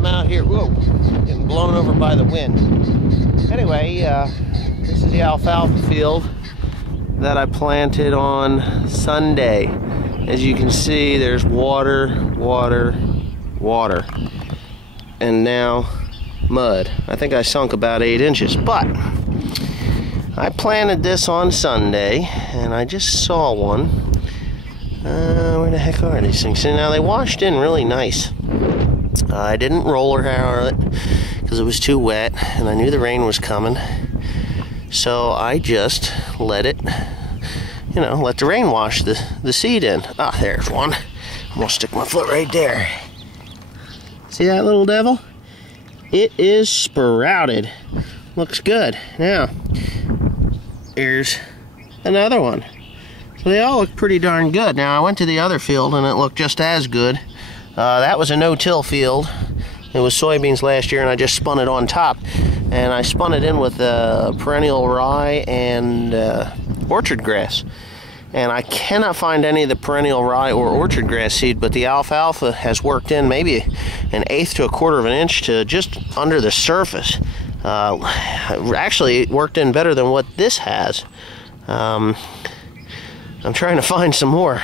I'm out here, whoa, getting blown over by the wind. Anyway, this is the alfalfa field that I planted on Sunday. As you can see, there's water, water, water, and now mud. I think I sunk about 8 inches, but I planted this on Sunday, and I just saw one. Where the heck are these things? See, now they washed in really nice. I didn't roller harrow it because it was too wet, and I knew the rain was coming. So I just let it, let the rain wash the seed in. Ah, there's one. I'm gonna stick my foot right there. See that little devil? It is sprouted. Looks good. Now, here's another one. So they all look pretty darn good. Now, I went to the other field and it looked just as good. That was a no-till field. It was soybeans last year, and I just spun it on top. And I spun it in with perennial rye and orchard grass. And I cannot find any of the perennial rye or orchard grass seed, but the alfalfa has worked in maybe 1/8 to 1/4 of an inch to just under the surface. Actually, it worked in better than what this has. I'm trying to find some more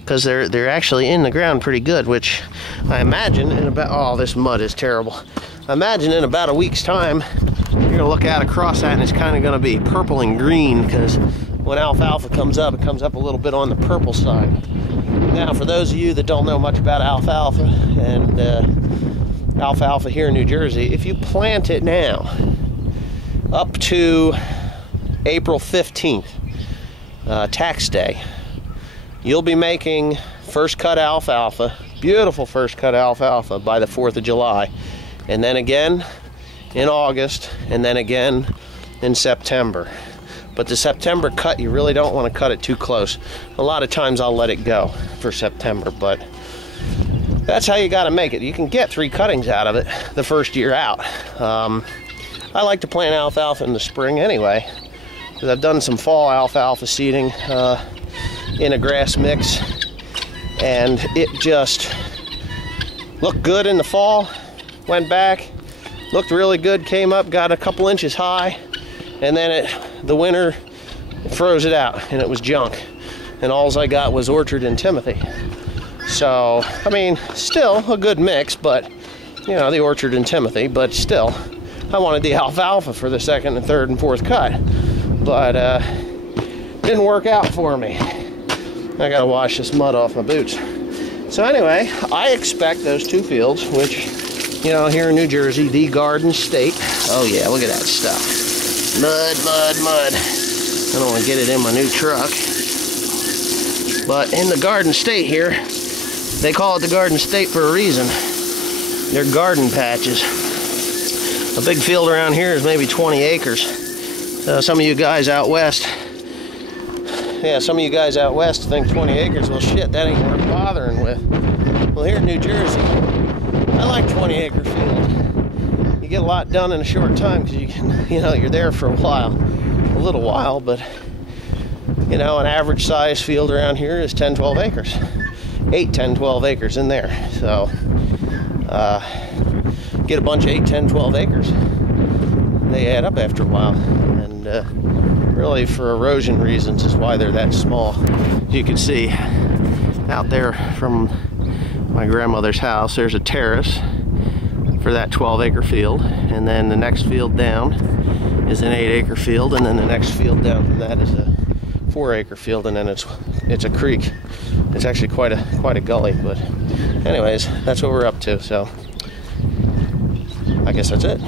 because they're actually in the ground pretty good, which I imagine in about, oh, this mud is terrible. I imagine in about a week's time, you're gonna look out across that and it's kind of gonna be purple and green, because when alfalfa comes up, it comes up a little bit on the purple side. Now, for those of you that don't know much about alfalfa and alfalfa here in New Jersey, if you plant it now up to April 15th, tax day, you'll be making first cut alfalfa, beautiful first cut alfalfa, by the 4th of July, and then again in August, and then again in September. But the September cut, you really don't want to cut it too close. A lot of times I'll let it go for September, but that's how you got to make it. You can get 3 cuttings out of it the first year out. I like to plant alfalfa in the spring anyway, because I've done some fall alfalfa seeding in a grass mix, and it just looked good in the fall. Went back, looked really good, came up, got a couple inches high, and then the winter froze it out, and it was junk. And all I got was orchard and Timothy. So, I mean, still a good mix, but, the orchard and Timothy, but still, I wanted the alfalfa for the 2nd and 3rd and 4th cut. But, didn't work out for me. I gotta wash this mud off my boots. So anyway, I expect those 2 fields, which, here in New Jersey, the Garden State. Oh yeah, look at that stuff. Mud, mud, mud. I don't want to get it in my new truck. But in the Garden State here, they call it the Garden State for a reason. They're garden patches. A big field around here is maybe 20 acres. Some of you guys out west, think 20 acres. Well, shit, that ain't worth bothering with. Well, here in New Jersey, I like 20-acre field. You get a lot done in a short time because you can, you're there for a little while, but, an average size field around here is 10, 12 acres. 8, 10, 12 acres in there. So, get a bunch of 8, 10, 12 acres. They add up after a while. And really, for erosion reasons, is why they're that small. As you can see out there from my grandmother's house, there's a terrace for that 12-acre field, and then the next field down is an 8-acre field, and then the next field down from that is a 4-acre field, and then it's a creek. It's actually quite a gully, but anyways, that's what we're up to. So I guess that's it.